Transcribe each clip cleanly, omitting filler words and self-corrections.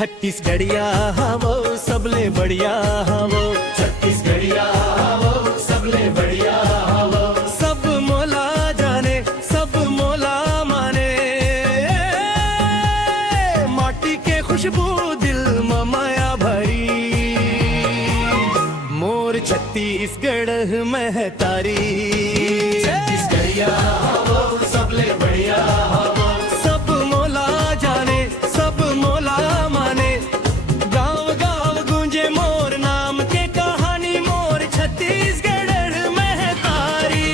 छत्तीसगढ़िया वो सबले बढ़िया वो छत्तीसगढ़िया वो सबले बढ़िया वो सब मोला जाने सब मोला माने माटी के खुशबू दिल में माया भरी मोर छत्तीसगढ़ में तारी छत्तीसगढ़िया वो सबले बढ़िया वो सब मोला जाने सब मोला माने गांव गांव गूंजे मोर नाम के कहानी मोर छत्तीसगढ़ में तारी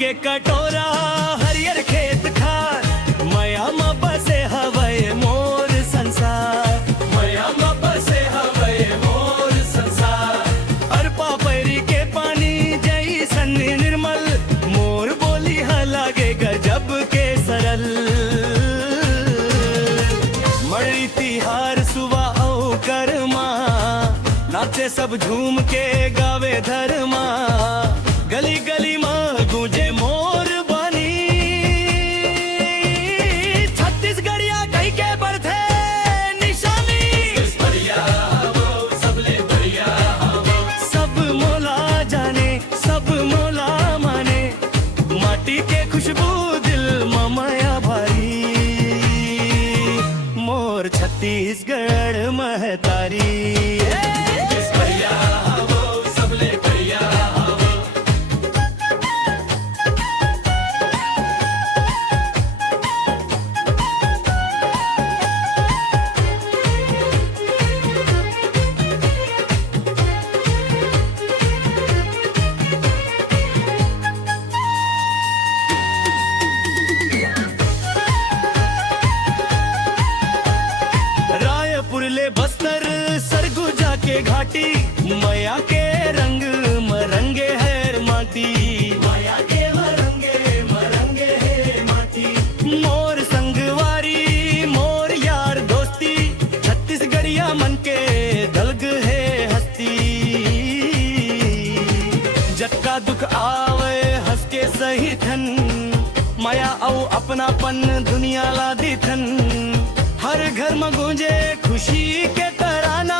के कटोरा हरियर खेत खार मया म बसे हवय मोर संसार मया म बसे हवय मोर संसार अरपा पैरी के पानी जैसन निर्मल मोर बोली ह लागे गजब के सरल मड़ी तिहार सुबह औ करमा नाचे सब झूम के गावे धर्मा गली गली मां गूंजे मोर बानी छत्तीसगढ़िया कहीं के बरथे निशानी बढ़िया वो सबले बढ़िया वो सब मोला जाने सब मोला माने माटी के खुशबू दिल में माया भारी मोर छत्तीसगढ़ में तारी बढ़िया वो सबले बढ़िया बस्तर सरगुजा के घाटी मया के रंग मरंगे है माटी मया के मरंगे है माटी मोर संगवारी मोर यार दोस्ती छत्तीसगढ़िया मन के दलग है हस्ती जटका दुख आवे हंस के सही थन मया औ अपनापन दुनिया ला दी थन हर घर में गूंजे खुशी के तराना